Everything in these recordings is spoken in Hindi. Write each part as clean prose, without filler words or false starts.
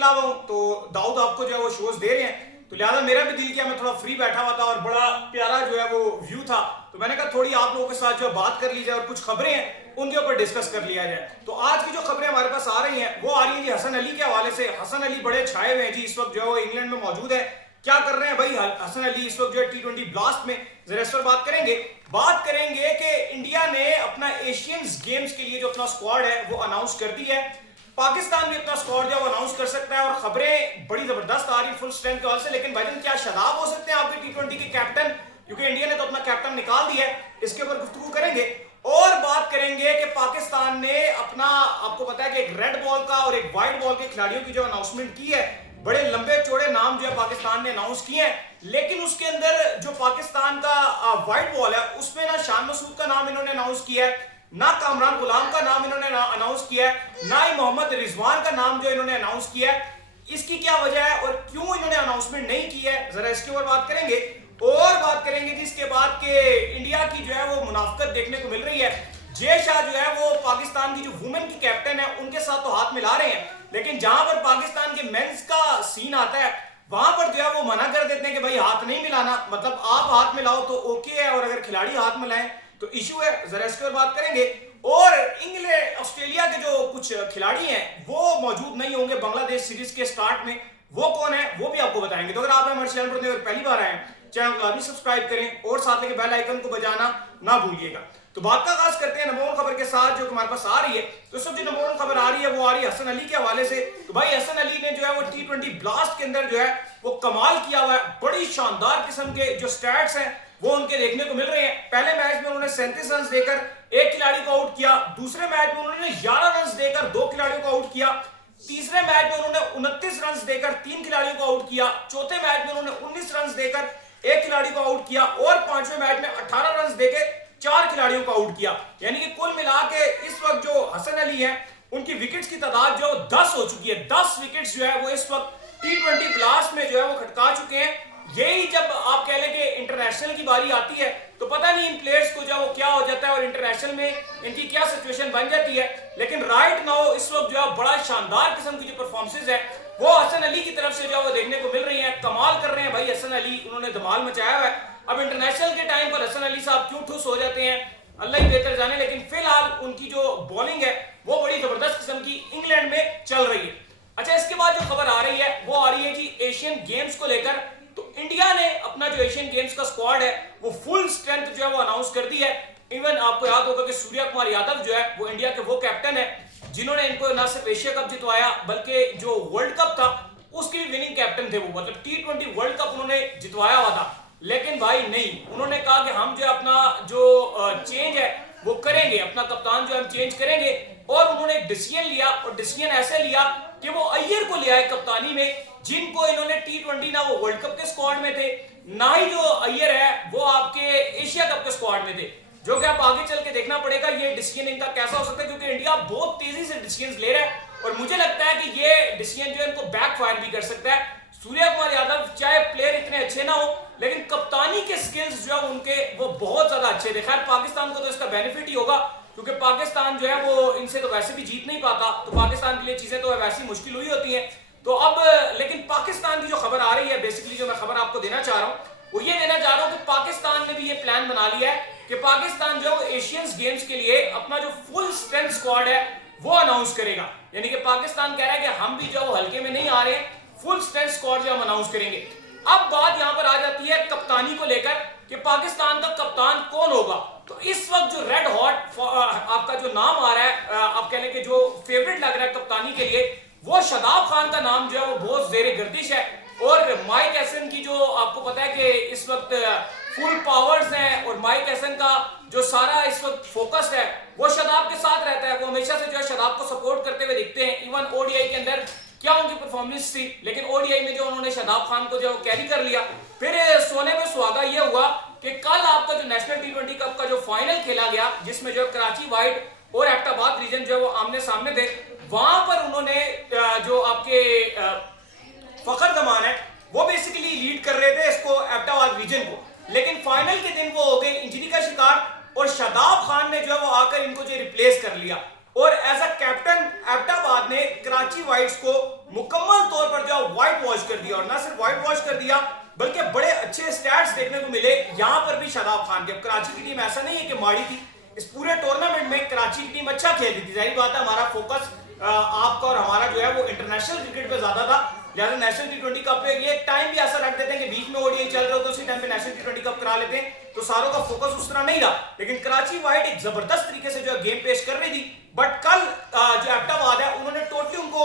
निकला हुआ हूँ, तो दाऊद आपको जो है वो शोज दे रहे हैं, तो लिहाजा मेरा भी दिल किया, मैं थोड़ा फ्री बैठा हुआ था और बड़ा प्यारा जो है वो व्यू था, तो मैंने कहा थोड़ी आप लोगों के साथ जो बात कर ली जाए और कुछ खबरें हैं उनके ऊपर डिस्कस कर लिया जाए। तो आज की जो खबरें हमारे पास आ रही हैं वो आ रही है जी हसन अली के हवाले से। हसन अली बड़े छाए हुए हैं जी, इस वक्त जो है वो इंग्लैंड में मौजूद है। क्या कर रहे हैं भाई हसन अली इस वक्त जो है T20 ब्लास्ट में, जरा इस पर बात करेंगे कि इंडिया ने अपना एशियंस गेम्स के लिए जो अपना स्क्वाड है वो अनाउंस कर दी है। पाकिस्तान भी अपना स्क्वाड जो है वो अनाउंस कर सकता है और खबरें बड़ी जबरदस्त आ रही फुल स्ट्रेंथ के हवाले से। लेकिन भाईजान क्या शादाब हो सकते हैं आपके T20 के कैप्टन, क्योंकि इंडिया ने तो अपना कैप्टन निकाल दिया है, इसके ऊपर गुफ्तगू करेंगे। और बात करेंगे कि पाकिस्तान ने अपना, आपको पता है कि एक रेड बॉल का और एक व्हाइट बॉल के खिलाड़ियों की जो अनाउंसमेंट की है, बड़े लंबे चौड़े नाम जो है पाकिस्तान ने अनाउंस किए हैं, लेकिन उसके अंदर जो पाकिस्तान का व्हाइट बॉल है उसमें ना शान मसूद का नाम इन्होंने अनाउंस किया है, ना कामरान गुलाम का नाम इन्होंने अनाउंस किया है, ना ही मोहम्मद रिजवान का नाम जो इन्होंने अनाउंस किया है। इसकी क्या वजह है और क्यों इन्होंने अनाउंसमेंट नहीं की है, जरा इसके ऊपर बात करेंगे। और बात करेंगे जिसके बाद के इंडिया की जो है वो मुनाफकत देखने को मिल रही है। जय शाह जो है वो पाकिस्तान की जो वुमेन की कैप्टन है उनके साथ तो हाथ मिला रहे हैं, लेकिन जहां पर पाकिस्तान के मेंस का सीन आता है वहां पर जो है वो मना कर देते हैं कि भाई हाथ नहीं मिलाना, मतलब आप हाथ मिलाओ तो ओके है और अगर खिलाड़ी हाथ मिलाएं तो इशू है। जरा इसके ऊपर बात करेंगे। और इंग्लैंड ऑस्ट्रेलिया के जो कुछ खिलाड़ी हैं वो मौजूद नहीं होंगे बांग्लादेश सीरीज के स्टार्ट में, वो कौन है वो भी आपको बताएंगे। तो अगर आप हमारे चैनल पर पहली बार आए चैनल को अभी सब्सक्राइब करें और साथ में बेल आइकन को बजाना ना भूलिएगा। तो बात का आगाज करते हैं नंबर वन खबर के साथ जो हमारे पास आ रही है। तो इस वक्त जो नंबर वन खबर आ रही है वो आ रही है हसन अली के हवाले से। तो भाई हसन अली ने जो है वो T20 ब्लास्ट के अंदर जो है वो कमाल किया हुआ है, बड़ी शानदार किस्म के जो स्टैट्स हैं वो उनके देखने को मिल रहे हैं। पहले मैच में उन्होंने 37 रन देकर एक खिलाड़ी को आउट किया, दूसरे मैच में उन्होंने 11 रन देकर दो खिलाड़ियों को आउट किया, तीसरे मैच में उन्होंने 29 रन देकर तीन खिलाड़ियों को आउट किया, चौथे मैच में उन्होंने 19 रन देकर एक खिलाड़ी को आउट किया और पांचवें मैच में 18 रन देकर चार खिलाड़ियों को आउट किया। यानी कि कुल मिला के इस वक्त जो हसन अली हैं उनकी विकेट्स की तादाद जो 10 हो चुकी है। 10 विकेट्स जो है वो इस वक्त T20 ब्लास्ट में जो है वो खटका चुके हैं। यही जब आप कह लें कि इंटरनेशनल की बारी आती है तो पता नहीं इन प्लेयर्स को जो वो क्या हो जाता है और इंटरनेशनल में इनकी क्या सिचुएशन बन जाती है। लेकिन राइट नाउ इस वक्त जो है बड़ा शानदार किस्म की जो परफॉर्मेंसेज है वो हसन अली की तरफ से जो वो देखने को मिल रही है। कमाल कर रहे हैं भाई हसन अली, उन्होंने धमाल मचाया हुआ है। अब इंटरनेशनल के टाइम पर हसन अली साहब क्यों ठुस हो जाते हैं अल्लाह ही बेहतर जाने, लेकिन फिलहाल उनकी जो बॉलिंग है वो बड़ी जबरदस्त किस्म की इंग्लैंड में चल रही है। अच्छा, इसके बाद जो खबर आ रही है वो आ रही है जी एशियन गेम्स को लेकर। तो इंडिया ने अपना जो एशियन गेम्स का स्क्वाड है वो फुल स्ट्रेंथ जो है वो अनाउंस कर दी है। इवन आपको याद होगा कि सूर्या कुमार यादव जो है वो इंडिया के वो कैप्टन है जिन्होंने इनको ना सिर्फ एशिया कप जितवाया बल्कि जो वर्ल्ड कप था उसके भी विनिंग कैप्टन थे वो, मतलब T20 वर्ल्ड कप उन्होंने जितवाया हुआ था। लेकिन भाई नहीं, उन्होंने कहा कि हम जो अपना जो चेंज है वो करेंगे, अपना कप्तान जो हम चेंज करेंगे। और उन्होंने एक डिसीजन लिया और डिसीजन ऐसे लिया कि वो अय्यर को ले आए कप्तानी में, जिनको इन्होंने T20 ना वो वर्ल्ड कप के स्क्वाड में थे, ना ही जो अय्यर है वो आपके एशिया कप के स्क्वाड में थे, जो कि आप आगे चल के देखना पड़ेगा ये डिसीजन इनका कैसा हो सकता है, क्योंकि इंडिया बहुत तेजी से डिसीजन ले रहा है और मुझे लगता है कि ये डिसीजन जो है इनको बैकफायर भी कर सकता है। सूर्या कुमार यादव चाहे प्लेयर इतने अच्छे ना हो लेकिन कप्तानी के स्किल्स जो है उनके वो बहुत ज्यादा अच्छे थे। खैर पाकिस्तान को तो इसका बेनिफिट ही होगा क्योंकि पाकिस्तान जो है वो इनसे तो वैसे भी जीत नहीं पाता, तो पाकिस्तान के लिए चीजें तो वैसी मुश्किल हुई होती हैं। तो अब लेकिन पाकिस्तान की जो खबर आ रही है, बेसिकली जो मैं खबर आपको देना चाह रहा हूँ वो ये देना चाह रहा हूँ कि पाकिस्तान ने भी ये प्लान बना लिया है कि पाकिस्तान जो है एशियंस गेम्स के लिए अपना जो फुल स्ट्रेंथ स्क्वाड है वो अनाउंस करेगा। यानी कि पाकिस्तान कह रहा है कि हम भी जो हल्के में नहीं आ रहे, फुल स्ट्रेंथ स्क्वाड जो हम अनाउंस करेंगे। अब बात यहां पर आ जाती है कप्तानी को लेकर कि पाकिस्तान का कप्तान कौन होगा। तो इस वक्त जो रेड हॉट आपका जो नाम आ रहा है, आप कहने के जो फेवरेट लग रहा है कप्तानी के लिए, वो शादाब खान का नाम जो है वो बहुत जेरे गर्दिश है। और माइक एसन की जो आपको पता है कि इस वक्त फुल पावर्स हैं और माइक एसन का जो सारा इस वक्त फोकस है वो शादाब के साथ रहता है, वो हमेशा से जो है शादाब को सपोर्ट करते हुए दिखते हैं। इवन ओडीआई के अंदर क्या उनकी परफॉर्मेंस थी, लेकिन ओडीआई में जो उन्होंने शादाब खान को जो कैरी कर लिया। फिर सोने में सुहागा ये हुआ कि कल आपका जो नेशनल T20 कप का जो फाइनल खेला गया जिसमें जो कराची वाइट और एबटाबाद रीजन जो है वो आमने सामने थे, वहां पर उन्होंने जो आपके फखर जमान है वो बेसिकली लीड कर रहे थे इसको एबटाबाद रीजन को, लेकिन फाइनल के दिन वो हो गए इंजरी का शिकार और शादाब खान ने जो है वो आकर इनको जो रिप्लेस कर लिया। और एज अ कैप्टन एबटाबाद ने कराची वाइट्स को मुकम्मल तौर कर दिया, और ना सिर्फ व्हाइट वॉश कर दिया बल्कि बड़े अच्छे स्टैट्स देखने को मिले यहां पर भी शादाब खान के। कराची की टीम ऐसा नहीं है कि माड़ी थी, इस पूरे टूर्नामेंट में कराची की टीम अच्छा खेल रही थी। जाहिर बात है हमारा फोकस आपका और हमारा जो है वो इंटरनेशनल क्रिकेट पे ज्यादा था, लिहाजा नेशनल टी20 कप पे ये टाइम भी ऐसा रख देते हैं कि बीच में ओडीआई चल रहे हो तो उसी टाइम पे नेशनल टी20 कप करा लेते हैं, तो सारों का फोकस उस तरह नहीं रहा। लेकिन कराची वाइट एक जबरदस्त तरीके से जो है गेम पेश कर रही थी, बट कल जो एबटाबाद है उन्होंने टोटली उनको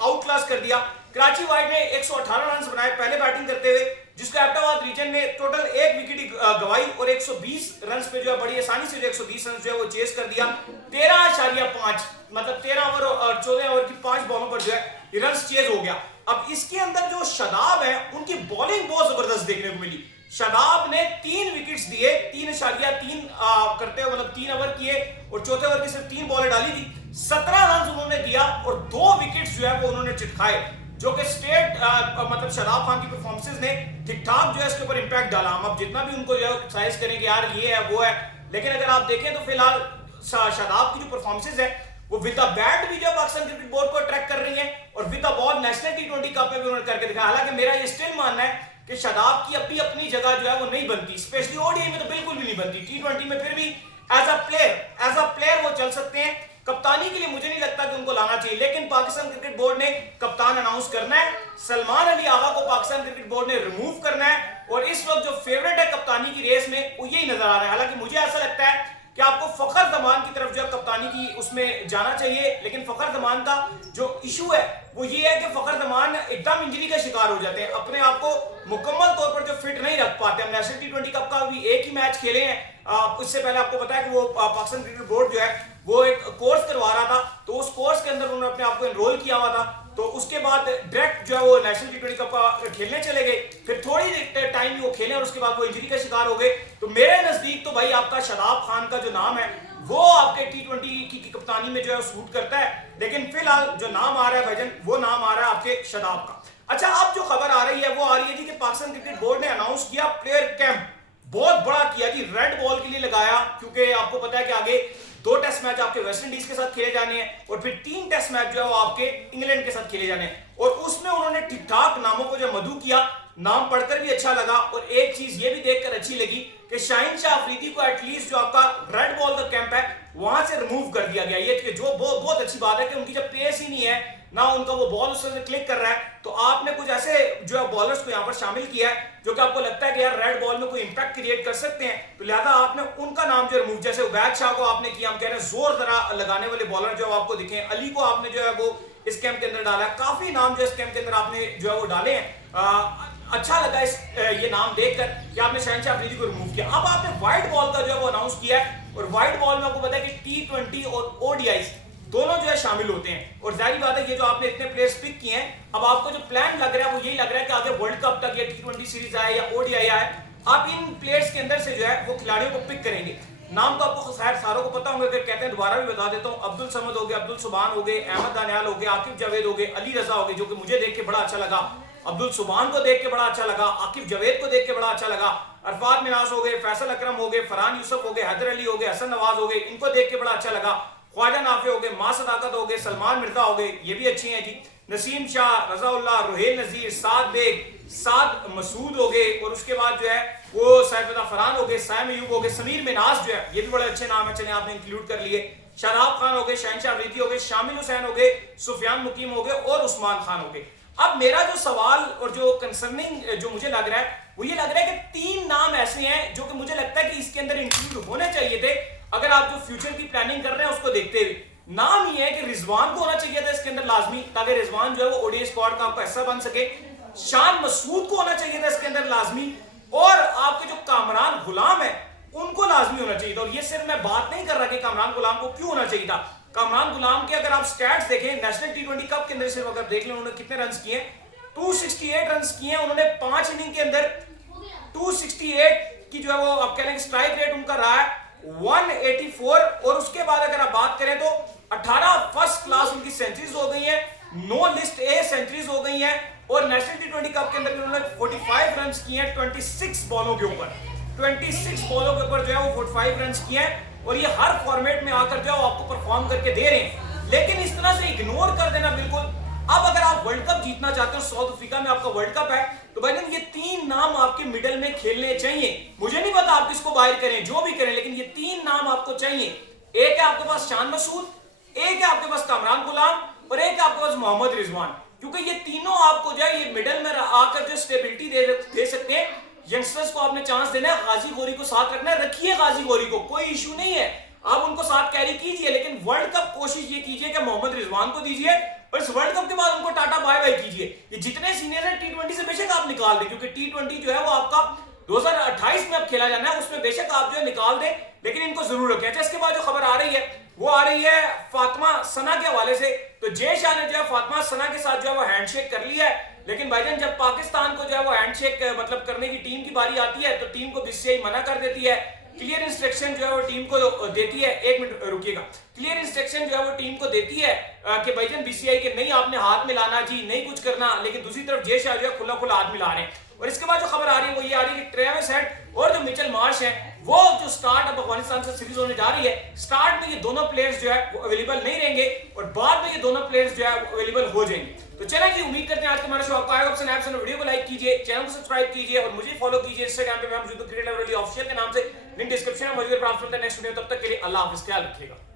आउट क्लास कर दिया। कराची वाइट ने 118 रन बनाए पहले बैटिंग करते हुए, जिसको एबटाबाद रीजन ने टोटल एक विकेट गवाई और 120 रन पे जो है बड़ी आसानी से जो 120 रन जो है वो चेस कर दिया। 13.5 मतलब 13 ओवर और 14 ओवर की 5 बॉलों पर जो है रन चेज हो गया। अब इसके अंदर जो शादाब है उनकी बॉलिंग बहुत जबरदस्त देखने को मिली। शादाब ने 3 विकेट्स दिए, 3.3 करते हुए मतलब 3 ओवर किए और चौथे ओवर की सिर्फ 3 बॉलें डाली थी, 17 रन उन्होंने दिया और 2 विकेट्स जो है वो उन्होंने चिटकाए, जो कि स्टेट मतलब शादाब खान की परफॉर्मेंसेस ने ठीक ठाक जो है इसके ऊपर इंपैक्ट डाला। हम अब जितना भी उनको जो है एक्सरसाइज करेंगे यार ये है वो है, लेकिन अगर आप देखें तो फिलहाल शादाब की जो परफॉर्मेंसेस है वो विद द बैट भी जो पाकिस्तान क्रिकेट बोर्ड को अट्रैक्ट कर रही है और with the ball national T20 cup में भी उन्होंने करके दिखाया। हालांकि मेरा ये स्टिल मानना है कि शादाब की अभी अपनी जगह जो है वो नहीं बनती, स्पेशली ओडीआई में तो बिल्कुल भी नहीं बनती, टी20 में फिर भी एज अ प्लेयर वो चल सकते हैं। कप्तानी के लिए मुझे नहीं लगता कि उनको लाना चाहिए, लेकिन पाकिस्तान क्रिकेट बोर्ड ने कप्तान अनाउंस करना है। सलमान अली आगा को पाकिस्तान क्रिकेट बोर्ड ने रिमूव करना है और इस वक्त जो फेवरेट है कप्तानी की रेस में वो यही नजर आ रहा है। हालांकि मुझे ऐसा लगता है कि आपको फखर जमान की तरफ जो कप्तानी की उसमें जाना चाहिए, लेकिन फखर जमान का जो इशू है वो ये है कि फखर जमान एकदम इंजरी का शिकार हो जाते हैं, अपने आप को मुकम्मल तौर पर जो फिट नहीं रख पाते। हम नेशनल टी20 कप का भी एक ही मैच खेले हैं, उससे पहले आपको पता है कि वो पाकिस्तान क्रिकेट बोर्ड जो है वो एक कोर्स करवा रहा था, तो उस कोर्स के अंदर उन्होंने अपने आप को एनरोल किया हुआ था, तो उसके बाद डायरेक्ट जो है वो नेशनल टी20 कप खेलने चले गए, फिर थोड़ी टाइम भी वो खेले और उसके बाद वो इंजरी का शिकार हो गए। तो मेरे नजदीक तो भाई आपका शादाब खान का जो नाम है वो आपके टी20 की कप्तानी में जो है सूट करता है, लेकिन फिलहाल जो नाम आ रहा है भाईजान वो नाम आ रहा है आपके शादाब का। अच्छा, अब जो खबर आ रही है वो आ रही है जी कि पाकिस्तान क्रिकेट बोर्ड ने अनाउंस किया प्लेयर कैंप, बहुत बड़ा किया जी, रेड बॉल के लिए लगाया, क्योंकि आपको पता है कि आगे 2 टेस्ट मैच आपके वेस्ट इंडीज के साथ खेले जाने हैं और फिर 3 टेस्ट मैच जो है वो आपके इंग्लैंड के साथ खेले जाने हैं, और उसमें उन्होंने ठीक ठाक नामों को जो मधु किया, नाम पढ़कर भी अच्छा लगा और एक चीज ये भी देखकर अच्छी लगी कि शाहीन शाह अफरीदी को एटलीस्ट जो आपका रेड बॉल का कैंप है वहां से रिमूव कर दिया गया। ये जो बहुत अच्छी बात है कि उनकी जब पेस ही नहीं है ना उनका वो बॉल उससे क्लिक कर रहा है, तो आपने कुछ ऐसे जो है बॉलर्स को यहाँ पर शामिल किया है जो कि आपको लगता है कि यार रेड बॉल में कोई इंपैक्ट क्रिएट कर सकते हैं, तो लिहाजा आपने उनका नाम जो रिमूव, जैसे उबैद शाह को आपने किया, हम कह रहे हैं जोर जरा लगाने वाले बॉलर जो आपको दिखे, अली को आपने जो है वो इस कैंप के अंदर डाला है, काफी नाम जो इस कैंप के अंदर आपने जो है वो डाले हैं। अच्छा लगा ये नाम देखकर कि आपने शाहीन शाह अफरीदी को रिमूव किया। अब आपने व्हाइट बॉल का जो है वो अनाउंस किया है और व्हाइट बॉल में आपको पता है कि टी20 और ओडीआई दोनों जो है शामिल होते हैं, और जाहिर बात है ये जो आपने इतने प्लेयर्स पिक किए हैं, अब आपको जो प्लान लग रहा है वो यही लग रहा है कि आगे वर्ल्ड कप तक या टी20 सीरीज आए या ओडीआई आए, आप इन प्लेयर्स के अंदर से जो है वो खिलाड़ियों को पिक करेंगे। नाम तो आपको शायद सारों को पता होंगे, अगर कहते हैं दोबारा भी बता देता हूं, अब्दुल समद हो गए, अब्दुल सुबान हो गए, अहमद दानियाल हो गए, आकिब जावेद हो गए, अली रजा हो गए, जो कि मुझे देख के बड़ा अच्छा लगा, अब्दुल सुबान को देख के बड़ा अच्छा लगा, आकिब जावेद को देख के बड़ा अच्छा लगा, अरफात मिनास हो गए, फैसल अकरम हो गए, फरहान यूसुफ हो गए, हैदर अली हो गए, हसन नवाज हो गए, इनको देख के बड़ा अच्छा लगा, ख्वाजा नाफे हो गए, मां सदाकत हो गए, सलमान मिर्जा हो गए, ये भी अच्छी हैं जी, नसीम शाह, रजाउल्लाह, रोहेल नजीर, साद बेग, साद मसूद हो गए, और उसके बाद जो है वो सैफुद्दीन फरहान हो गए, साइम अयूब हो गए, समीर मिनास जो है ये भी बड़े अच्छे नाम है, चले आपने इंक्लूड कर लिए, शादाब खान हो गए, शाहीन शाह अफरीदी हो गए, शामिल हुसैन हो गए, सुफियान मुकीम हो गए और उस्मान खान हो गए। अब मेरा जो सवाल और जो कंसर्निंग जो मुझे लग रहा है वो ये लग रहा है कि 3 नाम ऐसे हैं जो कि मुझे लगता है कि इसके अंदर इंक्लूड होने चाहिए थे, अगर आप जो फ्यूचर की प्लानिंग कर रहे हैं उसको देखते हुए। नाम ये है कि रिजवान को होना चाहिए था इसके अंदर लाजमी, ताकि रिजवान जो है वो ओडीआई स्क्वाड का आपका हिस्सा बन सके, शान मसूद को होना चाहिए था इसके अंदर लाजमी, और आपके जो कामरान गुलाम है उनको लाजमी होना चाहिए था। और ये सिर्फ मैं बात नहीं कर रहा कि कामरान गुलाम को क्यों होना चाहिए था, कामरान गुलाम के अगर आप स्टैट्स देखें नेशनल टी20 कप के अंदर सिर्फ अगर देख लें उन्होंने कितने रन किए, 268 रन किए हैं उन्होंने 5 इनिंग के अंदर, 268 की जो है वो आप कह लें स्ट्राइक रेट उनका रहा है 184, और उसके बाद अगर आप बात करें तो 18 फर्स्ट क्लास उनकी सेंचुरीज हो गई है, 9 लिस्ट ए सेंचुरीज हो गई है, और नेशनल टी20 कप के अंदर भी उन्होंने 45 रन किए हैं 26 बॉलों के ऊपर, 26 बॉलों के ऊपर जो है वो 45 रन किए हैं, और ये हर फॉर्मेट में आकर जो आपको परफॉर्म करके दे रहे हैं। लेकिन इस तरह से इग्नोर कर देना बिल्कुल, अब अगर आप आप वर्ल्ड कप जीतना चाहते हो, साउथ अफ्रीका में आपका वर्ल्ड कप है, तो भाईजान ये 3 नाम आपके मिडल में खेलने चाहिए। मुझे नहीं पता आप किसको बाहर करें, जो भी करें, लेकिन ये 3 नाम आपको चाहिए। एक है आपके पास शान मसूद, एक है आपके पास कामरान गुलाम और एक है आपके पास मोहम्मद रिजवान, क्योंकि ये तीनों आपको जो है ये मिडल में आकर जो स्टेबिलिटी दे सकते हैं। यंगस्टर्स को आपने चांस देना है, गाजी गोरी को साथ रखना है, रखिए गाजी गोरी को, कोई इशू नहीं है, आप उनको साथ कैरी कीजिए, लेकिन वर्ल्ड कप कोशिश ये कीजिए कि मोहम्मद रिजवान को दीजिए और इस वर्ल्ड कप के बाद उनको टाटा बाय बाय कीजिए। ये जितने सीनियर हैं T20 से बेशक आप निकाल दें, क्योंकि T20 जो है वो आपका 2028 में अब खेला जाना है, उसमें बेशक आप जो है निकाल दें, लेकिन इनको जरूर रखें। अच्छा, इसके बाद जो खबर आ रही है वो आ रही है फातिमा सना के हवाले से। तो जय शाह ने जो है फातिमा सना के साथ जो है वो हैंडशेक कर लिया है, लेकिन भाईजान जब पाकिस्तान को जो है वो हैंडशेक मतलब करने की टीम की बारी आती है तो टीम को बीसीसीआई मना कर देती है। क्लियर इंस्ट्रक्शन जो है वो टीम को देती है, एक मिनट रुकिएगा, क्लियर इंस्ट्रक्शन जो है वो टीम को देती है कि भाईजान बीसीसीआई के नहीं आपने हाथ मिलाना जी, नहीं कुछ करना, लेकिन दूसरी तरफ जय शाह जो है खुला खुला हाथ मिला रहे हैं। और इसके बाद जो खबर आ रही है वो ये आ रही है कि ट्रेविस हेड और जो मिचेल मार्श है वो जो स्टार्ट अब अफगानिस्तान से सीरीज होने जा रही है, स्टार्ट में ये दोनों प्लेयर्स जो है वो अवेलेबल नहीं रहेंगे और बाद में ये दोनों प्लेयर्स जो है वो अवेलेबल हो जाएंगे। तो चलिए जी, उम्मीद करते हैं आज हमारा शो आपको आएगा पसंद आए। वीडियो को लाइक कीजिए, चैनल को सब्सक्राइब कीजिए और मुझे फॉलो कीजिए इंस्टाग्राम पे, मैं मौजूद हूं क्रिकेट ऑफिशियल के नाम से, लिंक डिस्क्रिप्शन में मौजूद है। नेक्स्ट वीडियो, तब तक के लिए अल्लाह हाफिज़, ख्याल रखिएगा।